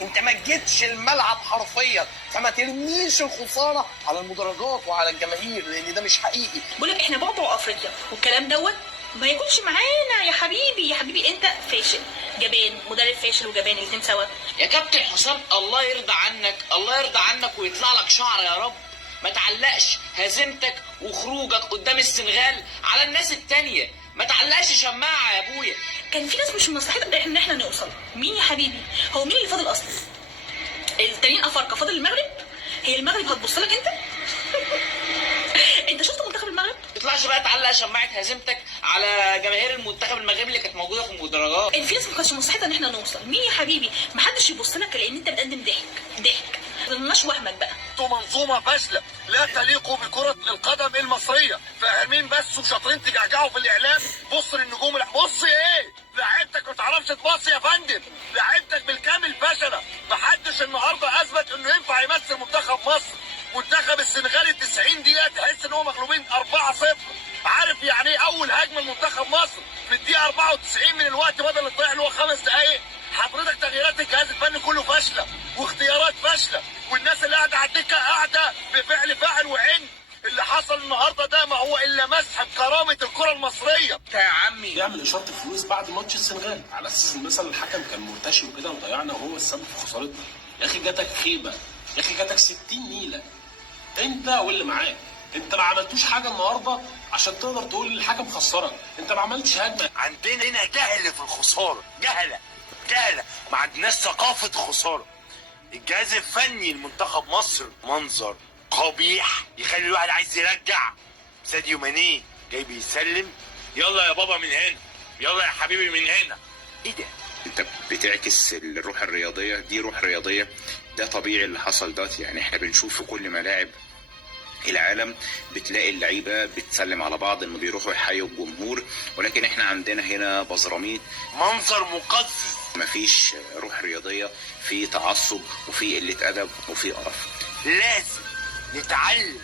انت ما جيتش الملعب حرفيا، فما ترميش الخساره على المدرجات وعلى الجماهير لان ده مش حقيقي. بقول لك احنا بعبع افريقيا والكلام دوت ما يكونش معانا. يا حبيبي يا حبيبي انت فاشل، جبان، مدرب فاشل وجبان الاثنين سوا. يا كابتن حسام الله يرضى عنك، الله يرضى عنك ويطلع لك شعر يا رب. ما تعلقش هزيمتك وخروجك قدام السنغال على الناس التانية، ما تعلقش شماعة يا ابويا. كان في ناس مش من مصلحتنا ان احنا نوصل. مين يا حبيبي؟ هو مين اللي فاضل اصلا؟ التانيين افارقه، فاضل المغرب. هي المغرب هتبص لك انت؟ انت شفت منتخب المغرب؟ ما تطلعش بقى تعلق شماعة هزيمتك على جماهير المنتخب المغربي اللي كانت موجودة في المدرجات. في ناس ما كانش مصلحتها ان احنا نوصل. مين يا حبيبي؟ ما حدش يبص لك لان انت بتقدم ضحك. ما تضمناش وهمك بقى. انتوا منظومه فاشله لا تليق بكره القدم المصريه، فاهمين بس وشاطرين تجعجعوا في الاعلام. بص للنجوم، بص ايه لعيبتك ما تعرفش تباصي يا فندم، لعيبتك بالكامل فشله. محدش النهارده اثبت انه ينفع يمثل منتخب مصر. منتخب السنغال 90 دقيقه تحس ان هو مغلوبين 4-0. عارف يعني ايه اول هجمه لمنتخب مصر في الدقيقه 94 من الوقت بدل الضيع اللي هو 5 دقائق؟ حضرتك تغييرات الجهاز الفني كله فاشله واختيارات فاشله، والناس اللي قاعده على الدكه قاعده بفعل فاعل وعند. اللي حصل النهارده ده ما هو الا مسح بكرامه الكره المصريه. يا عمي يعمل اشاره الفلوس بعد ماتش السنغال على اساس ان مثلا الحكم كان مرتشي وكده وضيعنا وهو السبب في خسارتنا. يا اخي جاتك خيبه، يا اخي جاتك 60 نيله انت واللي معاك. انت ما عملتوش حاجه النهارده عشان تقدر تقول الحكم خسرك. انت ما عملتش هجمه. عندنا هنا جهل في الخساره، جهله ما عندناش ثقافه خساره. الجهاز الفني لمنتخب مصر منظر قبيح يخلي الواحد عايز يرجع. ساديو ماني جاي بيسلم، يلا يا بابا من هنا، يلا يا حبيبي من هنا. ايه ده؟ انت بتعكس الروح الرياضيه، دي روح رياضيه، ده طبيعي اللي حصل ده. يعني احنا بنشوف في كل ملاعب العالم بتلاقي اللعيبه بتسلم على بعض انه بيروحوا يحيوا الجمهور، ولكن احنا عندنا هنا بزراميط، منظر مقزز. مفيش روح رياضيه، في تعصب وفي قله ادب وفي قرف. لازم نتعلم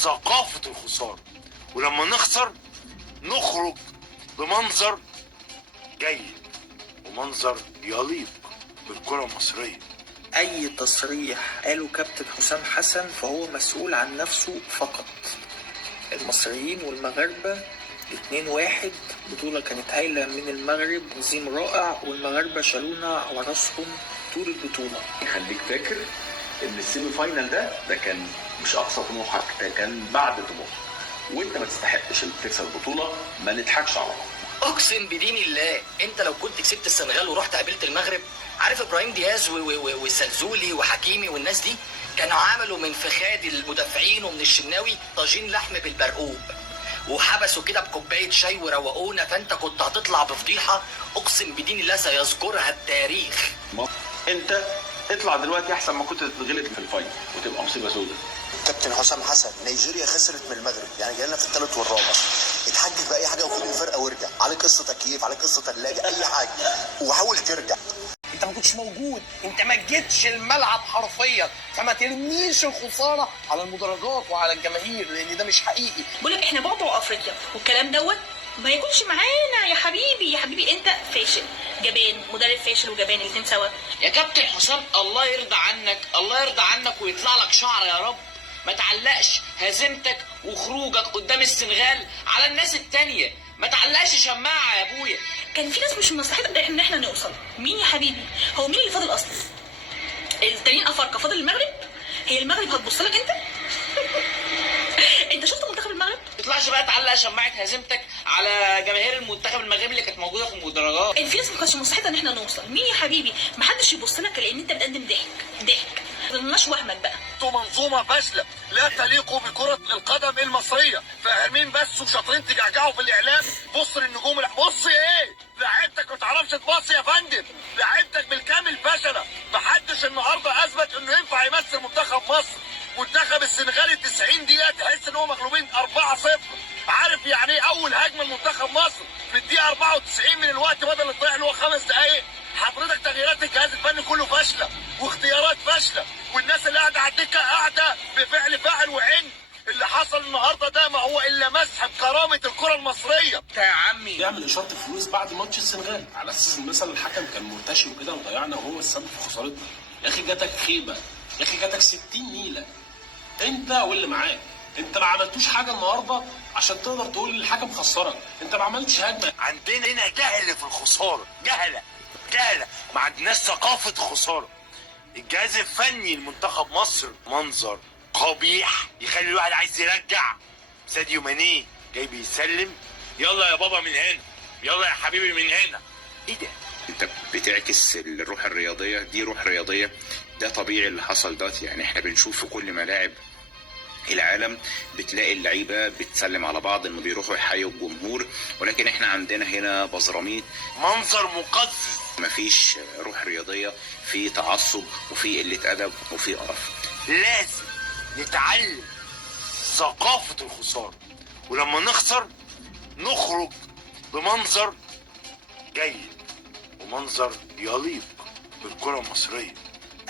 ثقافه الخساره، ولما نخسر نخرج بمنظر جيد ومنظر يليق بالكره المصريه. أي تصريح قاله كابتن حسام حسن فهو مسؤول عن نفسه فقط. المصريين والمغاربة 2-1، بطولة كانت هايلة من المغرب، تنظيم رائع، والمغاربة شالونا على راسهم طول البطولة. خليك فاكر ان السيمي فاينال ده كان مش اقصى طموحك، ده كان بعد طموحك، وانت ما تستحقش انك تكسب البطولة. ما نضحكش على بعض. اقسم بدين الله انت لو كنت كسبت السنغال ورحت قابلت المغرب، عارف ابراهيم دياز والسلزولي وحكيمي والناس دي كانوا عملوا من فخاد المدافعين ومن الشناوي طاجين لحم بالبرقوق وحبسوا كده بكوبايه شاي وروقونا، فانت كنت هتطلع بفضيحه اقسم بدين الله سيذكرها التاريخ. انت اطلع دلوقتي احسن ما كنت تتغلط في الفاينل وتبقى مصيبه سوداء. كابتن حسام حسن، نيجيريا خسرت من المغرب، يعني جاي لنا في الثالث والرابع. اتحجج باي حاجه وخد الفرقه وارجع، عليك قصه تكييف، عليك قصه ثلاجه، اي حاجه وحاول ترجع. انت ما كنتش موجود، انت ما جيتش الملعب حرفيا، فما ترميش الخساره على المدرجات وعلى الجماهير لان ده مش حقيقي. بقول لك احنا بعبع افريقيا والكلام دوت ما يكونش معانا. يا حبيبي يا حبيبي انت فاشل، جبان، مدرب فاشل وجبان الاثنين سوا. يا كابتن حسام الله يرضى عنك، الله يرضى عنك ويطلع لك شعر يا رب. ما تعلقش هزيمتك وخروجك قدام السنغال على الناس التانية، ما تعلقش شماعة يا ابويا. كان في ناس مش من مصلحتنا ان احنا نوصل. مين يا حبيبي؟ هو مين اللي فاضل اصلا؟ التانيين افارقه، فاضل المغرب. هي المغرب هتبص لك انت؟ انت شفت منتخب المغرب؟ ما تطلعش بقى تعلق شماعة هزيمتك على جماهير المنتخب المغربي اللي كانت موجودة في المدرجات. في ناس ما كانش مصلحتها ان احنا نوصل. مين يا حبيبي؟ ما حدش يبص لك لان انت بتقدم ضحك. ما تضمناش وهمك بقى. انتوا منظومه فاشله لا تليق بكره القدم المصريه، فاهمين بس وشاطرين تجعجعوا في الاعلام. بص للنجوم، بص ايه لعيبتك ما تعرفش تباصي يا فندم، لعيبتك بالكامل فشله. محدش النهارده اثبت انه ينفع يمثل منتخب مصر. منتخب السنغال 90 دقيقه تحس ان هو مغلوبين 4-0. عارف يعني ايه اول هجمه لمنتخب مصر في الدقيقه 94 من الوقت بدل الضيع اللي هو 5 دقائق؟ حضرتك تغييرات الجهاز الفني كله فاشله واختيارات فاشله، والناس اللي قاعده على الدكه قاعده بفعل فاعل وعند. اللي اللي حصل النهارده ده ما هو الا مسح بكرامه الكره المصريه. يا عمي يعمل اشاره الفلوس بعد ماتش السنغال على اساس ان مثلا الحكم كان مرتشي وكده وضيعنا وهو السبب في خسارتنا. يا اخي جاتك خيبه، يا اخي جاتك 60 نيله. انت واللي معاك، انت ما عملتوش حاجه النهارده عشان تقدر تقول ان الحكم خسرك. انت ما عملتش هجمه. عندنا هنا جهل في الخساره، جهله ما عندناش ثقافه خساره. الجهاز الفني لمنتخب مصر منظر قبيح يخلي الواحد عايز يرجع. ساديو ماني جاي بيسلم، يلا يا بابا من هنا، يلا يا حبيبي من هنا. ايه ده؟ انت بتعكس الروح الرياضيه، دي روح رياضيه، ده طبيعي اللي حصل دوت. يعني احنا بنشوف في كل ملاعب العالم بتلاقي اللعيبه بتسلم على بعض انه بيروحوا يحيوا الجمهور، ولكن احنا عندنا هنا بزراميط، منظر مقزز. مفيش روح رياضيه، في تعصب وفي قله ادب وفي قرف. لازم نتعلم ثقافه الخساره، ولما نخسر نخرج بمنظر جيد ومنظر يليق بالكره المصريه.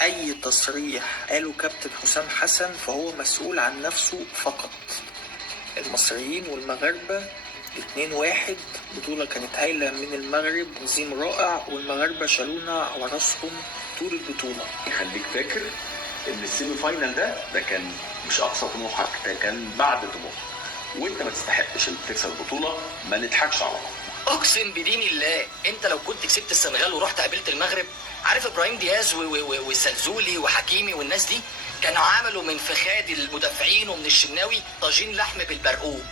أي تصريح قاله كابتن حسام حسن فهو مسؤول عن نفسه فقط. المصريين والمغاربة 2-1، بطولة كانت هايلة من المغرب، تنظيم رائع، والمغاربة شالونا على راسهم طول البطولة. خليك فاكر ان السيمي فاينال ده كان مش اقصى طموحك، ده كان بعد طموحك، وانت ما تستحقش انك تكسب البطوله. ما نضحكش على بعض. اقسم بدين الله انت لو كنت كسبت السنغال ورحت قابلت المغرب، عارف ابراهيم دياز والسلزولي وحكيمي والناس دي كانوا عملوا من فخاد المدافعين ومن الشناوي طاجين لحم بالبرقوق،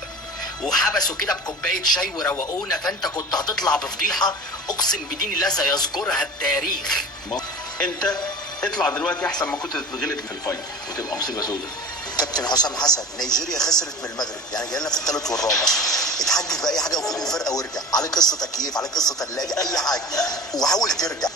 وحبسوا كده بكوبايه شاي وروقونا، فانت كنت هتطلع بفضيحه اقسم بدين الله سيذكرها التاريخ. انت اطلع دلوقتي احسن ما كنت تتغلب في الفاينل وتبقى مصيبه سوداء. كابتن حسام حسن، نيجيريا خسرت من المغرب، يعني جايلنا في الثالث والرابع. اتحجج باي حاجه وخد الفرقه وارجع، عليك قصه تكييف، عليك قصه ثلاجه، اي حاجه وحاول ترجع.